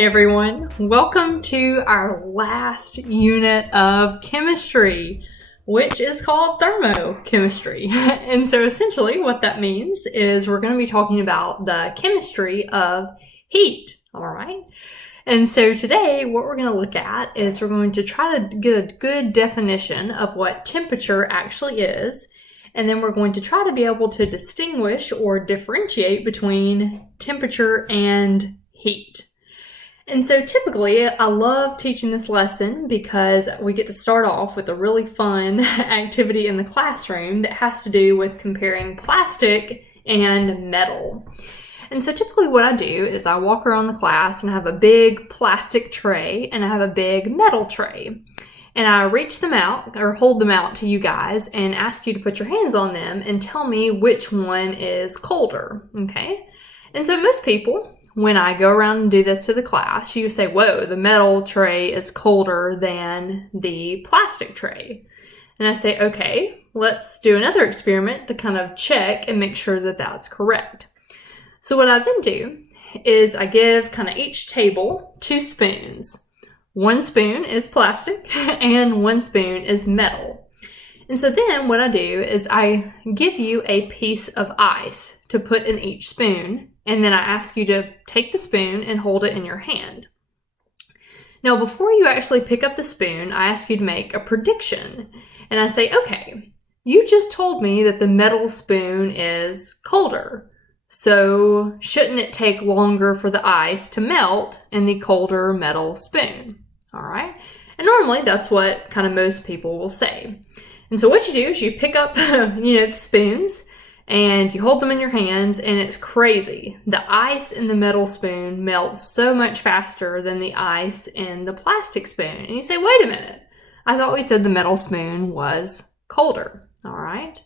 Hey everyone, welcome to our last unit of chemistry, which is called thermochemistry. And so essentially what that means is we're going to be talking about the chemistry of heat, all right? And so today what we're going to look at is we're going to try to get a good definition of what temperature actually is, and then we're going to try to be able to distinguish or differentiate between temperature and heat. And so typically, I love teaching this lesson because we get to start off with a really fun activity in the classroom that has to do with comparing plastic and metal. And so typically what I do is I walk around the class and I have a big plastic tray and I have a big metal tray. And I reach them out or hold them out to you guys and ask you to put your hands on them and tell me which one is colder, okay? And so most people, when I go around and do this to the class, you say, whoa, the metal tray is colder than the plastic tray. And I say, okay, let's do another experiment to kind of check and make sure that that's correct. So what I then do is I give kind of each table 2 spoons. 1 spoon is plastic and 1 spoon is metal. And so then what I do is I give you a piece of ice to put in each spoon. And then I ask you to take the spoon and hold it in your hand. Now, before you actually pick up the spoon, I ask you to make a prediction. And I say, okay, you just told me that the metal spoon is colder. So shouldn't it take longer for the ice to melt in the colder metal spoon? All right. And normally that's what kind of most people will say. And so what you do is you pick up, the spoons, and you hold them in your hands, and it's crazy. The ice in the metal spoon melts so much faster than the ice in the plastic spoon. And you say, wait a minute, I thought we said the metal spoon was colder, all right?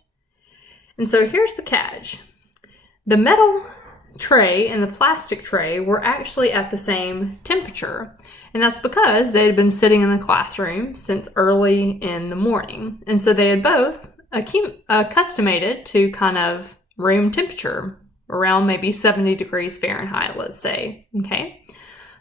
And so here's the catch. The metal tray and the plastic tray were actually at the same temperature, and that's because they had been sitting in the classroom since early in the morning. And so they had both accustomed to kind of room temperature, around maybe 70 degrees Fahrenheit, let's say, okay?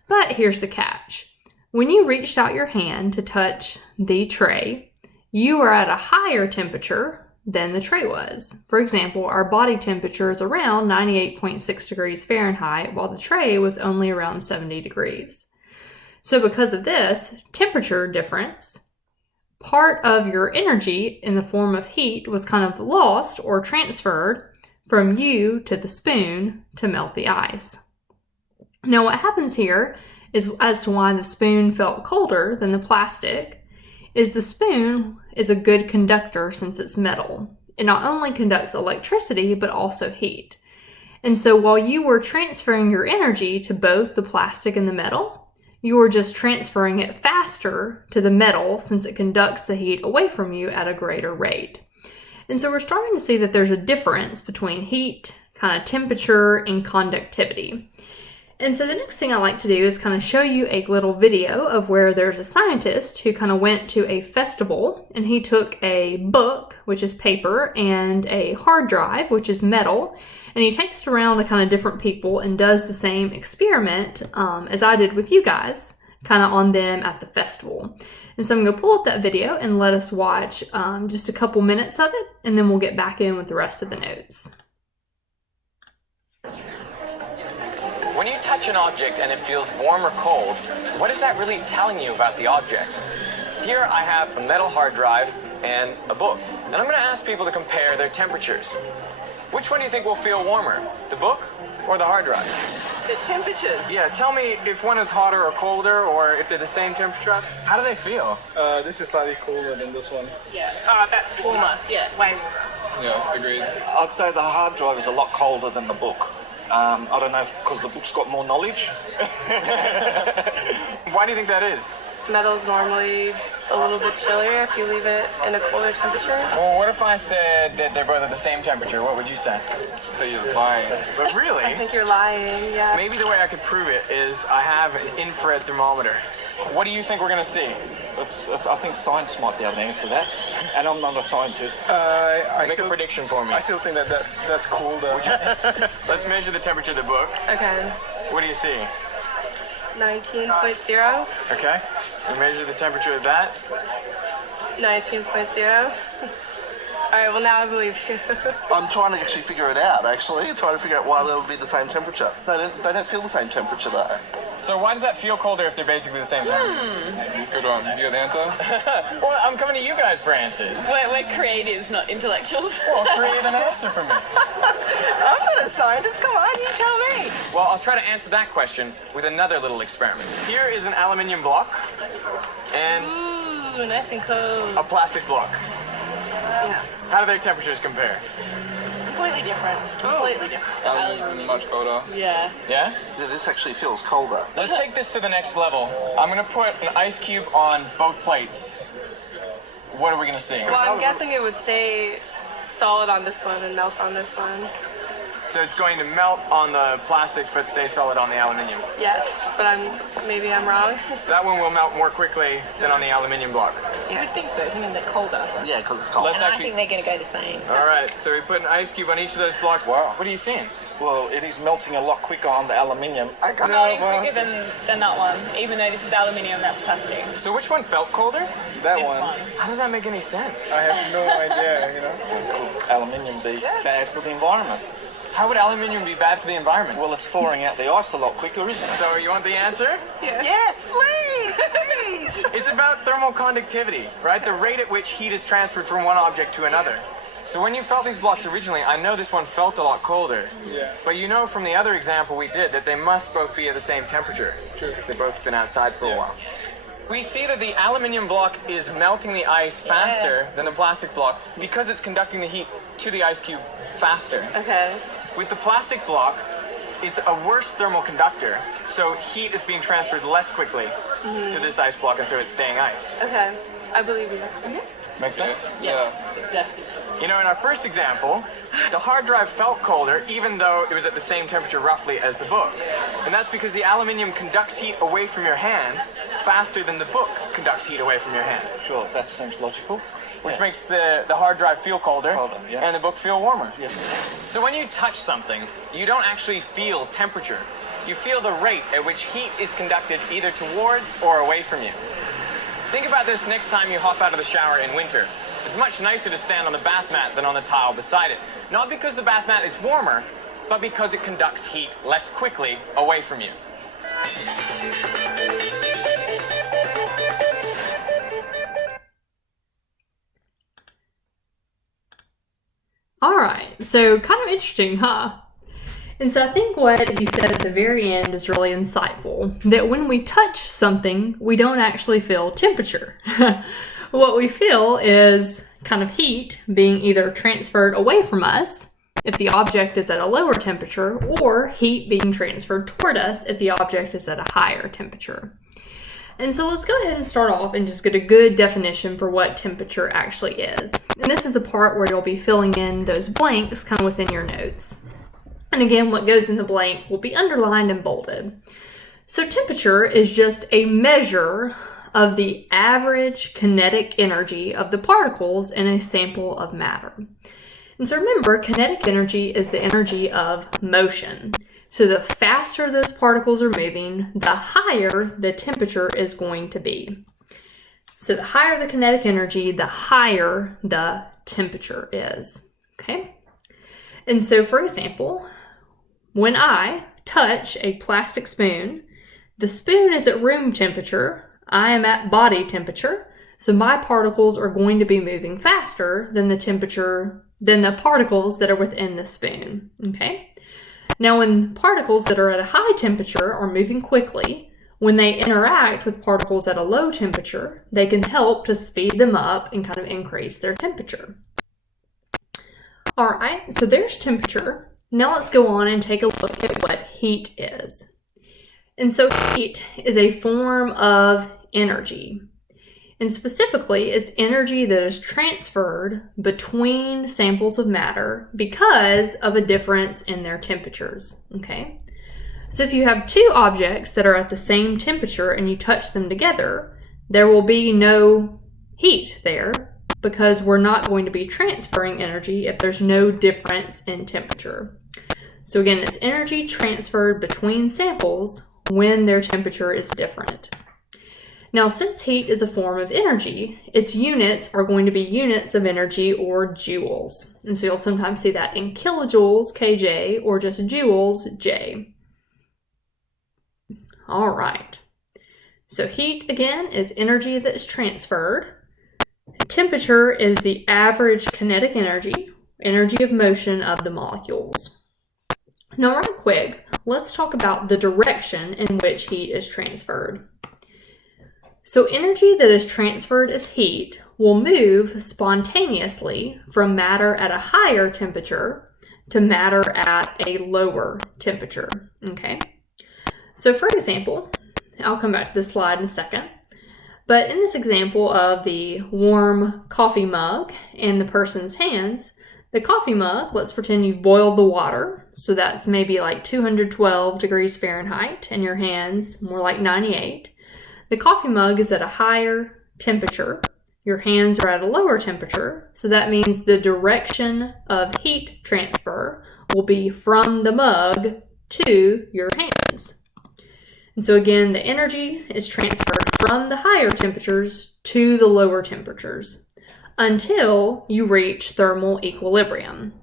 But here's the catch. When you reached out your hand to touch the tray, you were at a higher temperature than the tray was. For example, our body temperature is around 98.6 degrees Fahrenheit, while the tray was only around 70 degrees. So because of this temperature difference, part of your energy in the form of heat was kind of lost or transferred from you to the spoon to melt the ice. Now what happens here is, as to why the spoon felt colder than the plastic, is the spoon is a good conductor since it's metal. It not only conducts electricity, but also heat. And so while you were transferring your energy to both the plastic and the metal, you are just transferring it faster to the metal since it conducts the heat away from you at a greater rate. And so we're starting to see that there's a difference between heat, kind of temperature, and conductivity. And so the next thing I like to do is kind of show you a little video of where there's a scientist who kind of went to a festival, and he took a book, which is paper, and a hard drive, which is metal, and he takes it around to kind of different people and does the same experiment as I did with you guys, kind of on them at the festival. And so I'm going to pull up that video and let us watch just a couple minutes of it, and then we'll get back in with the rest of the notes. When you touch an object and it feels warm or cold, what is that really telling you about the object? Here I have a metal hard drive and a book, and I'm going to ask people to compare their temperatures. Which one do you think will feel warmer, the book or the hard drive? The temperatures. Yeah, tell me if one is hotter or colder, or if they're the same temperature. How do they feel? This is slightly cooler than this one. Yeah. Oh, that's warmer. Yeah, way warmer. Yeah, agreed. I'd say the hard drive is a lot colder than the book. I don't know, because the book's got more knowledge. Why do you think that is? Metal's normally a little bit chillier if you leave it in a colder temperature. Well, what if I said that they're both at the same temperature? What would you say? So you're lying. But really? I think you're lying, yeah. Maybe the way I could prove it is I have an infrared thermometer. What do you think we're going to see? I think science might be able to answer that, and I'm not a scientist. Make a prediction for me. I still think that's cool though. Let's measure the temperature of the book. Okay. What do you see? 19.0. Okay. We measure the temperature of that. 19.0. All right, well, now I believe you. I'm trying to actually figure it out, actually. Trying to figure out why they would be the same temperature. They don't feel the same temperature, though. So why does that feel colder if they're basically the same temperature? You could you got an answer? Well, I'm coming to you guys for answers. We're creatives, not intellectuals. Well, create an answer for me. I'm not a scientist. Come on, you tell me. Well, I'll try to answer that question with another little experiment. Here is an aluminium block and Ooh, nice and cold. a plastic block. Yeah. How do their temperatures compare? Completely different. Completely different. Aluminum's been much colder. Yeah. Yeah? Yeah, this actually feels colder. Let's take this to the next level. I'm gonna put an ice cube on both plates. What are we gonna see? Well, I'm guessing it would stay solid on this one and melt on this one. So it's going to melt on the plastic but stay solid on the aluminium. Yes, but maybe I'm wrong. That one will melt more quickly than on the aluminium block. You would think so, thinking they're colder. Yeah, because it's cold. Let's And I actually. think they're going to go the same. All right, so we put an ice cube on each of those blocks. Wow. What are you seeing? Well, it is melting a lot quicker on the aluminium. Melting quicker than that one. Even though this is aluminium, that's plastic. So which one felt colder? That This one, one. How does that make any sense? I have no idea, you know. Could aluminium be bad for the environment? How would aluminium be bad for the environment? Well, it's thawing out the ice a lot quicker, isn't it? So you want the answer? Yes, please, please. It's about thermal conductivity, right? The rate at which heat is transferred from one object to another. So when you felt these blocks originally, I know this one felt a lot colder. Yeah. But you know from the other example we did that they must both be at the same temperature. True. Because they've both been outside for a while. We see that the aluminium block is melting the ice faster than the plastic block because it's conducting the heat to the ice cube faster. Okay. With the plastic block, it's a worse thermal conductor, so heat is being transferred less quickly to this ice block, and so it's staying ice. Okay. I believe you. Make sense? Yes, definitely. You know, in our first example, the hard drive felt colder even though it was at the same temperature roughly as the book. And that's because the aluminium conducts heat away from your hand faster than the book conducts heat away from your hand, Sure, that seems logical. which makes the hard drive feel colder Colder, yeah. and the book feel warmer. Yes. So when you touch something, you don't actually feel temperature. You feel the rate at which heat is conducted either towards or away from you. Think about this next time you hop out of the shower in winter. It's much nicer to stand on the bath mat than on the tile beside it. Not because the bath mat is warmer, but because it conducts heat less quickly away from you. All right, so kind of interesting, huh? And so I think what he said at the very end is really insightful, that when we touch something, we don't actually feel temperature. What we feel is kind of heat being either transferred away from us if the object is at a lower temperature, or heat being transferred toward us if the object is at a higher temperature. And so let's go ahead and start off and just get a good definition for what temperature actually is. And this is the part where you'll be filling in those blanks kind of within your notes. And again, what goes in the blank will be underlined and bolded. So temperature is just a measure of the average kinetic energy of the particles in a sample of matter. And so remember, kinetic energy is the energy of motion. So the faster those particles are moving, the higher the temperature is going to be. So the higher the kinetic energy, the higher the temperature is. Okay? And so for example, when I touch a plastic spoon, the spoon is at room temperature, I am at body temperature, so my particles are going to be moving faster than the particles that are within the spoon. Okay? Now, when particles that are at a high temperature are moving quickly, when they interact with particles at a low temperature, they can help to speed them up and kind of increase their temperature. All right, so there's temperature. Now let's go on and take a look at what heat is. And so heat is a form of energy. And specifically, it's energy that is transferred between samples of matter because of a difference in their temperatures, okay? So if you have two objects that are at the same temperature and you touch them together, there will be no heat there because we're not going to be transferring energy if there's no difference in temperature. So again, it's energy transferred between samples when their temperature is different. Now, since heat is a form of energy, its units are going to be units of energy or joules. And so you'll sometimes see that in kilojoules, kJ, or just joules, J. All right. So heat, again, is energy that's transferred. Temperature is the average kinetic energy, energy of motion of the molecules. Now, right quick, let's talk about the direction in which heat is transferred. So energy that is transferred as heat will move spontaneously from matter at a higher temperature to matter at a lower temperature, okay? So for example, I'll come back to this slide in a second, but in this example of the warm coffee mug in the person's hands, the coffee mug, let's pretend you've boiled the water, so that's maybe like 212 degrees Fahrenheit, and your hands more like 98. The coffee mug is at a higher temperature. Your hands are at a lower temperature. So that means the direction of heat transfer will be from the mug to your hands. And so again, the energy is transferred from the higher temperatures to the lower temperatures until you reach thermal equilibrium.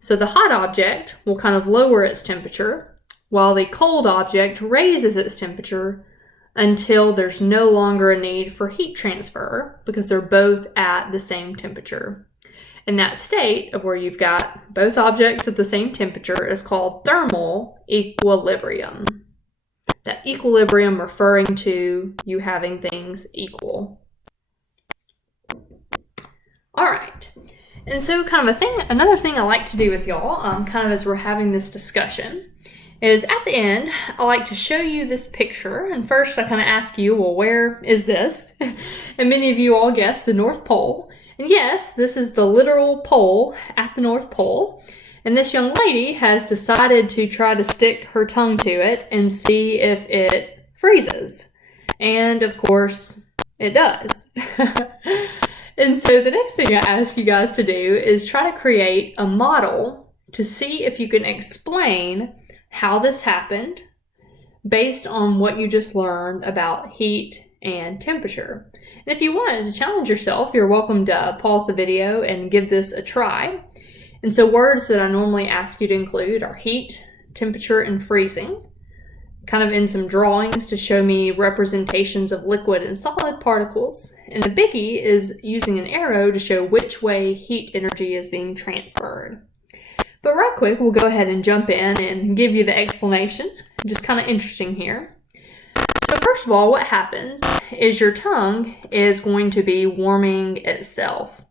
So the hot object will kind of lower its temperature while the cold object raises its temperature until there's no longer a need for heat transfer because they're both at the same temperature. And that state of where you've got both objects at the same temperature is called thermal equilibrium. That equilibrium referring to you having things equal. All right. And so another thing I like to do with y'all, kind of as we're having this discussion, is at the end, I like to show you this picture. And first I kind of ask you, well, where is this? And many of you all guessed the North Pole. And yes, this is the literal pole at the North Pole. And this young lady has decided to try to stick her tongue to it and see if it freezes. And of course, it does. And so the next thing I ask you guys to do is try to create a model to see if you can explain how this happened based on what you just learned about heat and temperature. And if you wanted to challenge yourself, you're welcome to pause the video and give this a try. And so words that I normally ask you to include are heat, temperature, and freezing, kind of in some drawings to show me representations of liquid and solid particles. And the biggie is using an arrow to show which way heat energy is being transferred. But right quick, we'll go ahead and jump in and give you the explanation. Just kind of interesting here. So first of all, what happens is your tongue is going to be warming itself.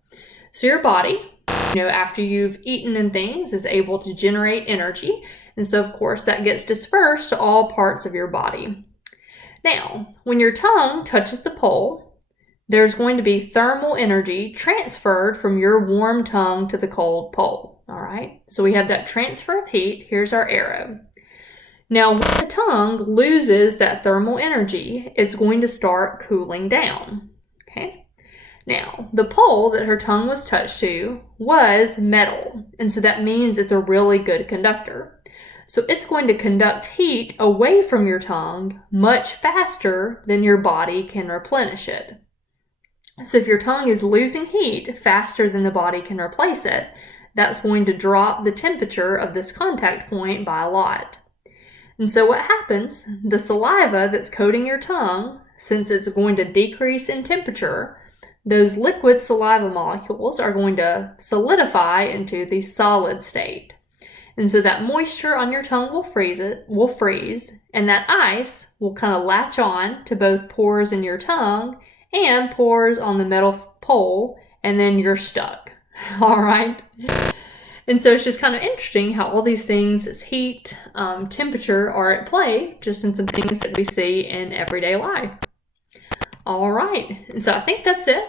So your body, after you've eaten and things, is able to generate energy. And so of course that gets dispersed to all parts of your body. Now, when your tongue touches the pole, there's going to be thermal energy transferred from your warm tongue to the cold pole. All right, so we have that transfer of heat. Here's our arrow. Now, when the tongue loses that thermal energy, it's going to start cooling down. Okay. Now, the pole that her tongue was touched to was metal, and so that means it's a really good conductor. So it's going to conduct heat away from your tongue much faster than your body can replenish it. So if your tongue is losing heat faster than the body can replace it, that's going to drop the temperature of this contact point by a lot. And so what happens, the saliva that's coating your tongue, since it's going to decrease in temperature, those liquid saliva molecules are going to solidify into the solid state. And so that moisture on your tongue will freeze, and that ice will kind of latch on to both pores in your tongue and pores on the metal pole, and then you're stuck. All right. And so it's just kind of interesting how all these things as heat, temperature are at play just in some things that we see in everyday life. All right. And so I think that's it.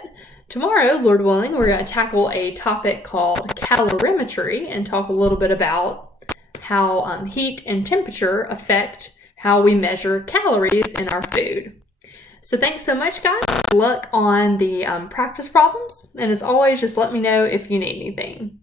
Tomorrow, Lord willing, we're going to tackle a topic called calorimetry and talk a little bit about how heat and temperature affect how we measure calories in our food. So thanks so much, guys. Good luck on the practice problems. And as always, just let me know if you need anything.